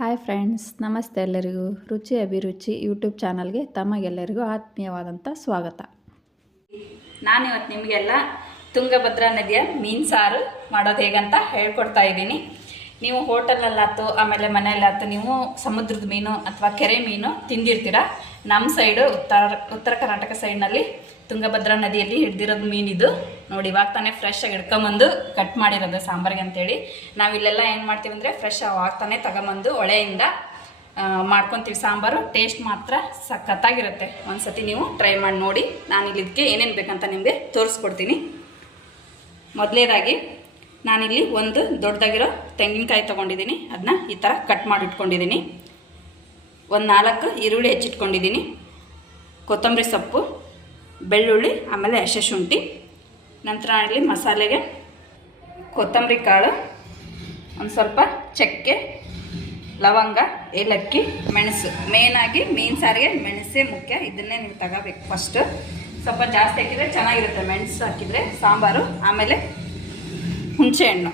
Hi friends, ನಮಸ್ತೆ. ಎಲ್ಲರಿಗೂ ರುಚಿ ಅಭಿರುಚಿ ಯೂಟ್ಯೂಬ್ ಚಾನಲ್ಗೆ ತಮಗೆಲ್ಲರಿಗೂ ಆತ್ಮೀಯವಾದಂಥ ಸ್ವಾಗತ. ನಾನಿವತ್ತು ನಿಮಗೆಲ್ಲ ತುಂಗಭದ್ರಾ ನದಿಯ ಮೀನು ಸಾರು ಮಾಡೋದು ಹೇಗಂತ ಹೇಳ್ಕೊಡ್ತಾ ಇದ್ದೀನಿ. ನೀವು ಹೋಟೆಲಲ್ಲಾಯ್ತು, ಆಮೇಲೆ ಮನೆಯಲ್ಲಾಯ್ತು, ನೀವು ಸಮುದ್ರದ ಮೀನು ಅಥವಾ ಕೆರೆ ಮೀನು ತಿಂದಿರ್ತೀರ. ನಮ್ಮ ಸೈಡು ಉತ್ತರ ಕರ್ನಾಟಕ ಸೈಡ್ನಲ್ಲಿ ತುಂಗಭದ್ರಾ ನದಿಯಲ್ಲಿ ಹಿಡ್ದಿರೋದು ಮೀನಿದು ನೋಡಿ. ಇವಾಗ ತಾನೇ ಫ್ರೆಶ್ ಆಗಿ ಹಿಡ್ಕೊಂಬಂದು ಕಟ್ ಮಾಡಿರೋದು ಸಾಂಬಾರಿಗೆ ಅಂತೇಳಿ. ನಾವಿಲ್ಲೆಲ್ಲ ಏನು ಮಾಡ್ತೀವಿ ಅಂದರೆ ಫ್ರೆಶ್ ಆವಾಗ ತಾನೇ ತಗೊಂಬಂದು ಹೊಳೆಯಿಂದ ಮಾಡ್ಕೊತೀವಿ ಸಾಂಬಾರು. ಟೇಸ್ಟ್ ಮಾತ್ರ ಸಖತ್ತಾಗಿರುತ್ತೆ. ಒಂದ್ಸತಿ ನೀವು ಟ್ರೈ ಮಾಡಿ ನೋಡಿ. ನಾನಿಲ್ಲಿ ಇದಕ್ಕೆ ಏನೇನು ಬೇಕಂತ ನಿಮಗೆ ತೋರಿಸ್ಕೊಡ್ತೀನಿ. ಮೊದಲನೇದಾಗಿ ನಾನಿಲ್ಲಿ ಒಂದು ದೊಡ್ಡದಾಗಿರೋ ತೆಂಗಿನಕಾಯಿ ತೊಗೊಂಡಿದ್ದೀನಿ. ಅದನ್ನ ಈ ಥರ ಕಟ್ ಮಾಡಿ ಇಟ್ಕೊಂಡಿದ್ದೀನಿ. ಒಂದು 4 ಈರುಳ್ಳಿ ಹೆಚ್ಚಿಟ್ಕೊಂಡಿದ್ದೀನಿ. ಕೊತ್ತಂಬರಿ ಸೊಪ್ಪು, ಬೆಳ್ಳುಳ್ಳಿ, ಆಮೇಲೆ ಹಸಿ ಶುಂಠಿ. ನಂತರ ಇಲ್ಲಿ ಮಸಾಲೆಗೆ ಕೊತ್ತಂಬರಿ ಕಾಳು, ಒಂದು ಸ್ವಲ್ಪ ಚಕ್ಕೆ, ಲವಂಗ, ಏಲಕ್ಕಿ, ಮೆಣಸು. ಮೇನಾಗಿ ಮೀನು ಸಾರಿಗೆ ಮೆಣಸೇ ಮುಖ್ಯ. ಇದನ್ನೇ ನೀವು ತಗೋಬೇಕು ಫಸ್ಟು. ಸ್ವಲ್ಪ ಜಾಸ್ತಿ ಹಾಕಿದರೆ ಚೆನ್ನಾಗಿರುತ್ತೆ ಮೆಣಸು ಹಾಕಿದರೆ ಸಾಂಬಾರು. ಆಮೇಲೆ ಹುಣಸೆಹಣ್ಣು,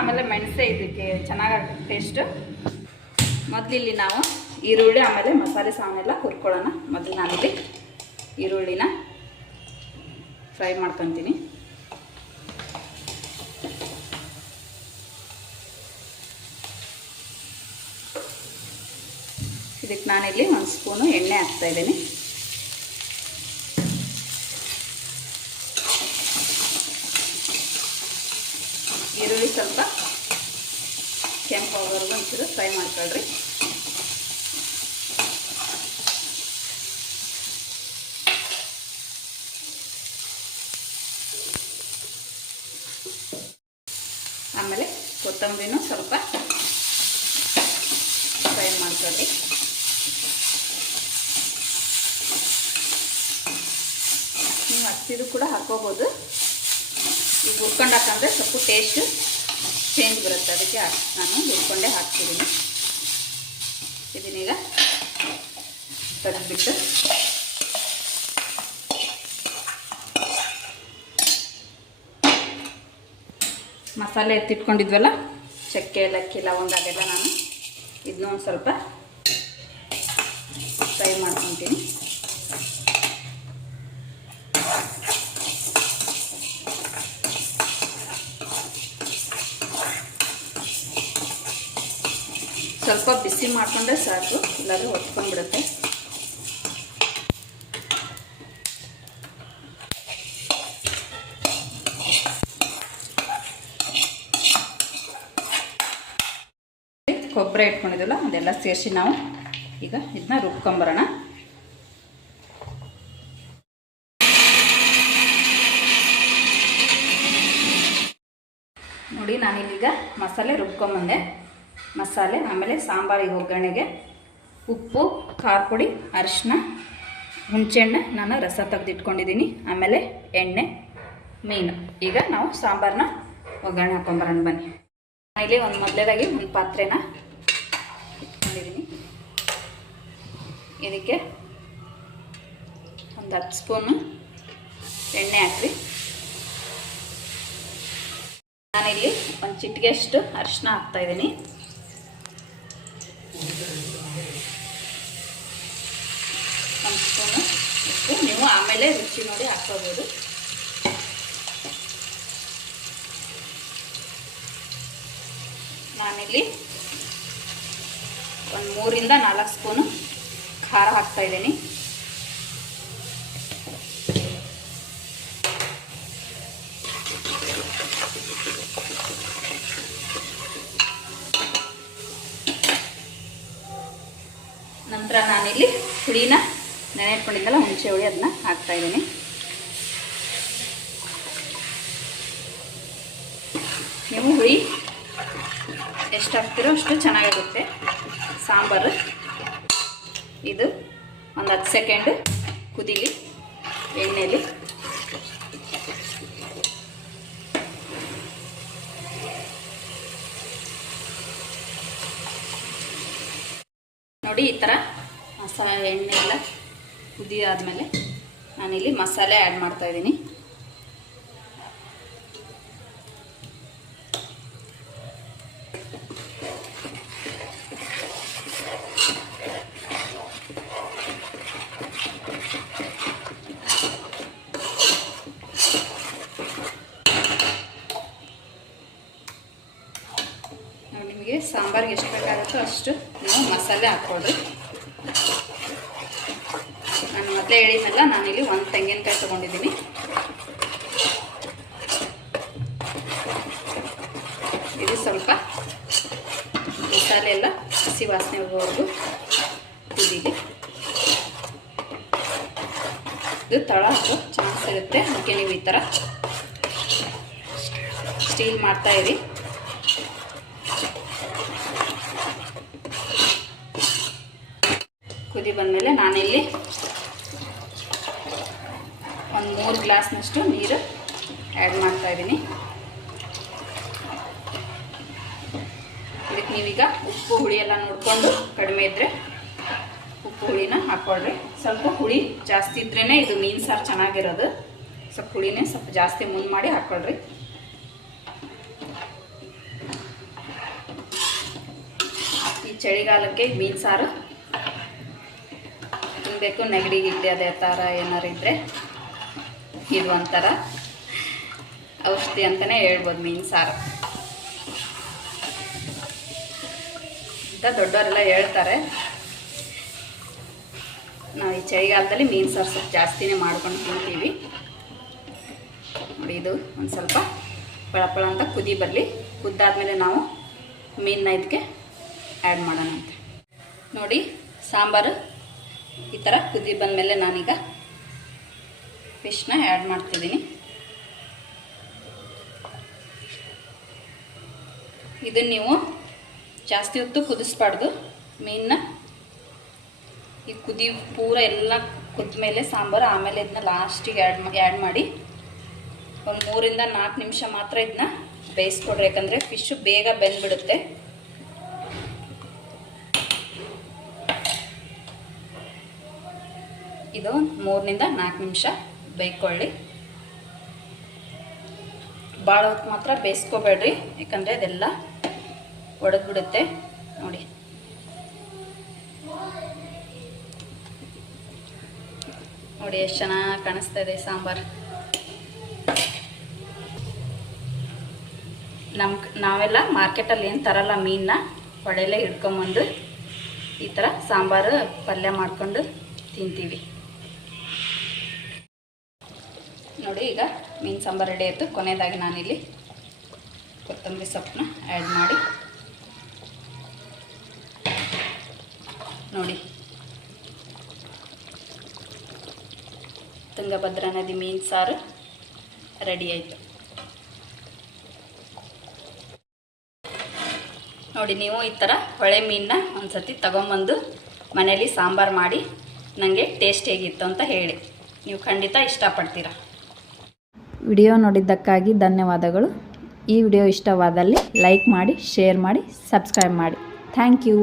ಆಮೇಲೆ ಮೆಣಸೇ ಇದಕ್ಕೆ ಚೆನ್ನಾಗಾಗುತ್ತೆ ಟೇಸ್ಟು. ಮೊದಲಿಲ್ಲಿ ನಾವು ಈರುಳ್ಳಿ ಆಮೇಲೆ ಮಸಾಲೆ ಸಾಮಾನೆಲ್ಲ ಹುರ್ಕೊಳ್ಳೋಣ. ಮೊದಲು ನಾನಿಲ್ಲಿ ಈರುಳ್ಳಿನ ಫ್ರೈ ಮಾಡ್ಕೊತೀನಿ. ಇದಕ್ಕೆ ನಾನಿಲ್ಲಿ 1 ಸ್ಪೂನು ಎಣ್ಣೆ ಹಾಕ್ತಾಯಿದ್ದೀನಿ. ಈರುಳ್ಳಿ ಸ್ವಲ್ಪ ಕೆಂಪಾಗೋವರೆಗೂ ಒಂಚೂರು ಫ್ರೈ ಮಾಡ್ಕೊಳ್ರಿ. ಆಮೇಲೆ ಕೊತ್ತಂಬರಿನೂ ಸ್ವಲ್ಪ ಫ್ರೈ ಮಾಡ್ಕೊಳ್ಳಿ. ನೀವು ಹಸಿದು ಕೂಡ ಹಾಕೋಬೋದು. ಈಗ ಹುರ್ಕೊಂಡು ಹಾಕಂದ್ರೆ ಸ್ವಲ್ಪ ಟೇಸ್ಟ್ ಚೇಂಜ್ ಬರುತ್ತೆ. ಅದಕ್ಕೆ ನಾನು ಹುರ್ಕೊಂಡೇ ಹಾಕ್ತಿದ್ದೀನಿ. ಇದನ್ನೀಗ ತೆಗೆದುಬಿಟ್ಟು ಮಸಾಲೆ ಎತ್ತಿಟ್ಕೊಂಡಿದ್ವಲ್ಲ, ಚಕ್ಕೆ, ಏಲಕ್ಕಿ, ಲವಂಗ, ಅದೆಲ್ಲ ನಾನು ಇದನ್ನೂ ಒಂದು ಸ್ವಲ್ಪ ಫ್ರೈ ಮಾಡ್ಕೊತೀನಿ. ಸ್ವಲ್ಪ ಬಿಸಿ ಮಾಡಿಕೊಂಡ್ರೆ ಸಾಕು, ಇಲ್ಲಾಂದರೆ ಹೊತ್ಕೊಂಡ್ಬಿಡುತ್ತೆ. ಕೊಬ್ಬರಿ ಇಟ್ಕೊಂಡಿದ್ವಲ್ಲ ಅದೆಲ್ಲ ಸೇರಿಸಿ ನಾವು ಈಗ ಇದನ್ನ ರುಬ್ಕೊಂಬರೋಣ. ನೋಡಿ, ನಾನಿಲ್ಲೀಗ ಮಸಾಲೆ ರುಬ್ಕೊಂಬಂದೆ. ಮಸಾಲೆ ಆಮೇಲೆ ಸಾಂಬಾರಿಗೆ ಒಗ್ಗರಣೆಗೆ ಉಪ್ಪು, ಖಾರ ಪುಡಿ, ಅರಿಶಿನ, ಹುಣಸೆಹಣ್ಣು ನಾನು ರಸ ತೆಗೆದಿಟ್ಕೊಂಡಿದ್ದೀನಿ. ಆಮೇಲೆ ಎಣ್ಣೆ, ಮೀನು. ಈಗ ನಾವು ಸಾಂಬಾರನ್ನ ಒಗ್ಗರಣೆ ಹಾಕೊಂಬರೋಣ ಬನ್ನಿ. ಇಲ್ಲಿ ಮೊದಲೇದಾಗಿ ಒಂದು ಪಾತ್ರೆನ ಇಟ್ಕೊಂಡಿದ್ದೀನಿ. ಇದಕ್ಕೆ ಒಂದು 10 ಸ್ಪೂನು ಎಣ್ಣೆ ಹಾಕ್ರಿ. ನಾನಿಲ್ಲಿ ಒಂದು ಚಿಟಿಕೆಯಷ್ಟು ಅರಿಶಿನ ಹಾಕ್ತಾಯಿದ್ದೀನಿ. ಒಂದು ಸ್ಪೂನು ಇಷ್ಟು. ನೀವು ಆಮೇಲೆ ರುಚಿ ನೋಡಿ ಹಾಕ್ಕೋಬೋದು. ನಾನಿಲ್ಲಿ ಒಂದು 3ರಿಂದ 4 ಸ್ಪೂನು ಖಾರ ಹಾಕ್ತಾಯಿದ್ದೀನಿ. ನಂತರ ನಾನಿಲ್ಲಿ ಹುಳಿನ ನೆನೆ ಇಟ್ಕೊಂಡಿದ್ದಲ್ಲ, ಹುಣಸೆ ಹುಳಿ, ಅದನ್ನ ಹಾಕ್ತಾಯಿದ್ದೀನಿ. ನೀವು ಹುಳಿ ಎಷ್ಟು ಹಾಕ್ತಿರೋ ಅಷ್ಟು ಚೆನ್ನಾಗಾಗುತ್ತೆ ಸಾಂಬಾರು. ಇದು ಒಂದು 10 ಸೆಕೆಂಡ್ ಕುದೀಲಿ ಎಣ್ಣೆಯಲ್ಲಿ. ನೋಡಿ, ಈ ಥರ ಎಣ್ಣೆ ಎಲ್ಲ ಕುದಿಯಾದ್ಮೇಲೆ ನಾನಿಲ್ಲಿ ಮಸಾಲೆ ಆ್ಯಡ್ ಮಾಡ್ತಾಯಿದ್ದೀನಿ. ಸಾಂಬಾರಿಗೆ ಎಷ್ಟು ಬೇಕಾಗುತ್ತೋ ಅಷ್ಟು ನೀವು ಮಸಾಲೆ ಹಾಕ್ಕೊಳ್ರಿ. ನಾನು ಮೊದಲೇ ಹೇಳಿದ್ನಲ್ಲ, ನಾನಿಲ್ಲಿ 1 ತೆಂಗಿನಕಾಯಿ ತೊಗೊಂಡಿದ್ದೀನಿ. ಇದು ಸ್ವಲ್ಪ ಮಸಾಲೆ ಎಲ್ಲ ಹಸಿ ವಾಸನೆ ಹೋಗೋವರೆಗೂ ಕುದೀಲಿ. ಇದು ತಳ ಹಾಕೋ ಚಾನ್ಸ್ ಇರುತ್ತೆ, ಅದಕ್ಕೆ ನೀವು ಈ ಥರ ಸ್ಟೀಲ್ ಮಾಡ್ತಾಯಿರಿ. ಕುದಿ ಬಂದಮೇಲೆ ನಾನಿಲ್ಲಿ ಒಂದು 3 ಗ್ಲಾಸ್ನಷ್ಟು ನೀರು ಆ್ಯಡ್ ಮಾಡ್ತಾಯಿದ್ದೀನಿ. ಇದಕ್ಕೆ ನೀವೀಗ ಉಪ್ಪು ಹುಳಿ ಎಲ್ಲ ನೋಡಿಕೊಂಡು ಕಡಿಮೆ ಇದ್ದರೆ ಉಪ್ಪು ಹುಳಿನ ಹಾಕ್ಕೊಳ್ರಿ. ಸ್ವಲ್ಪ ಹುಳಿ ಜಾಸ್ತಿ ಇದ್ರೇ ಇದು ಮೀನು ಸಾರು ಚೆನ್ನಾಗಿರೋದು. ಸ್ವಲ್ಪ ಹುಳಿನೇ ಸ್ವಲ್ಪ ಜಾಸ್ತಿ ಮುಂದೆ ಮಾಡಿ ಹಾಕ್ಕೊಳ್ರಿ. ಈ ಚಳಿಗಾಲಕ್ಕೆ ಮೀನು ಸಾರು ತಿನ್ನಬೇಕು. ನೆಗಡಿ ಗಿಡ್ಡಿ ಅದೇ ಥರ ಏನಾರು ಇದ್ದರೆ ಇದು ಒಂಥರ ಔಷಧಿ ಅಂತಲೇ ಹೇಳ್ಬೋದು ಮೀನು ಸಾರು ಅಂತ ದೊಡ್ಡವರೆಲ್ಲ ಹೇಳ್ತಾರೆ. ನಾವು ಈ ಚಳಿಗಾಲದಲ್ಲಿ ಮೀನು ಸಾರು ಸ್ವಲ್ಪ ಜಾಸ್ತಿನೇ ಮಾಡ್ಕೊಂಡು ತಿಂತೀವಿ. ನೋಡಿ, ಇದು ಒಂದು ಸ್ವಲ್ಪ ಪಳಪಳ ಅಂತ ಕುದಿ ಬರಲಿ. ಕುದ್ದಾದ್ಮೇಲೆ ನಾವು ಮೀನನ್ನ ಇದಕ್ಕೆ ಆ್ಯಡ್ ಮಾಡೋಣ ಅಂತ. ನೋಡಿ, ಸಾಂಬಾರು ಈ ಥರ ಕುದಿ ಬಂದಮೇಲೆ ನಾನೀಗ ಫಿಶ್ನ ಆ್ಯಡ್ ಮಾಡ್ತಿದ್ದೀನಿ. ಇದನ್ನು ನೀವು ಜಾಸ್ತಿ ಹೊತ್ತು ಕುದಿಸ್ಬಾರ್ದು ಮೀನನ್ನ. ಈ ಕುದಿ ಪೂರ ಎಲ್ಲ ಕುದ್ಮೇಲೆ ಸಾಂಬಾರು, ಆಮೇಲೆ ಇದನ್ನ ಲಾಸ್ಟಿಗೆ ಆ್ಯಡ್ ಮಾಡಿ ಒಂದು 3 ಇಂದ 4 ನಿಮಿಷ ಮಾತ್ರ ಇದನ್ನ ಬೇಯಿಸ್ಕೊಡ್ರಿ. ಯಾಕಂದರೆ ಫಿಶ್ಶು ಬೇಗ ಬೆಂದ್ಬಿಡುತ್ತೆ. ಇದು 3 ನಿಂದ 4 ನಿಮಿಷ ಬೇಯ್ಕೊಳ್ಳಿ. ಭಾಳ ಹೊತ್ತು ಮಾತ್ರ ಬೇಯಿಸ್ಕೋಬೇಡ್ರಿ, ಯಾಕಂದರೆ ಅದೆಲ್ಲ ಒಡೆದ್ಬಿಡುತ್ತೆ. ನೋಡಿ, ನೋಡಿ ಎಷ್ಟು ಚೆನ್ನಾಗಿ ಕಾಣಿಸ್ತಾ ಇದೆ ಸಾಂಬಾರು. ನಾವೆಲ್ಲ ಮಾರ್ಕೆಟಲ್ಲಿ ಏನು ತರಲ್ಲ ಮೀನನ್ನ, ಹೊಳೆಯಲ್ಲೇ ಹಿಡ್ಕೊಂಬಂದು ಈ ಥರ ಸಾಂಬಾರು ಪಲ್ಯ ಮಾಡ್ಕೊಂಡು ತಿಂತೀವಿ. ನೋಡಿ, ಈಗ ಮೀನು ಸಾಂಬಾರು ರೆಡಿ ಆಯಿತು. ಕೊನೆಯದಾಗಿ ನಾನಿಲ್ಲಿ ಕೊತ್ತಂಬರಿ ಸೊಪ್ಪನ್ನ ಆ್ಯಡ್ ಮಾಡಿ, ನೋಡಿ, ತುಂಗಭದ್ರಾ ನದಿ ಮೀನು ಸಾರು ರೆಡಿ ಆಯಿತು. ನೋಡಿ, ನೀವು ಈ ಥರ ಹೊಳೆ ಮೀನನ್ನ ಒಂದು ಸರ್ತಿ ತೊಗೊಂಬಂದು ಮನೇಲಿ ಸಾಂಬಾರು ಮಾಡಿ ನನಗೆ ಟೇಸ್ಟ್ ಹೇಗಿತ್ತು ಅಂತ ಹೇಳಿ. ನೀವು ಖಂಡಿತ ಇಷ್ಟಪಡ್ತೀರಾ. ವಿಡಿಯೋ ನೋಡಿದ್ದಕ್ಕಾಗಿ ಧನ್ಯವಾದಗಳು. ಈ ವಿಡಿಯೋ ಇಷ್ಟವಾದಲ್ಲಿ ಲೈಕ್ ಮಾಡಿ, ಶೇರ್ ಮಾಡಿ, ಸಬ್ಸ್ಕ್ರೈಬ್ ಮಾಡಿ. Thank you.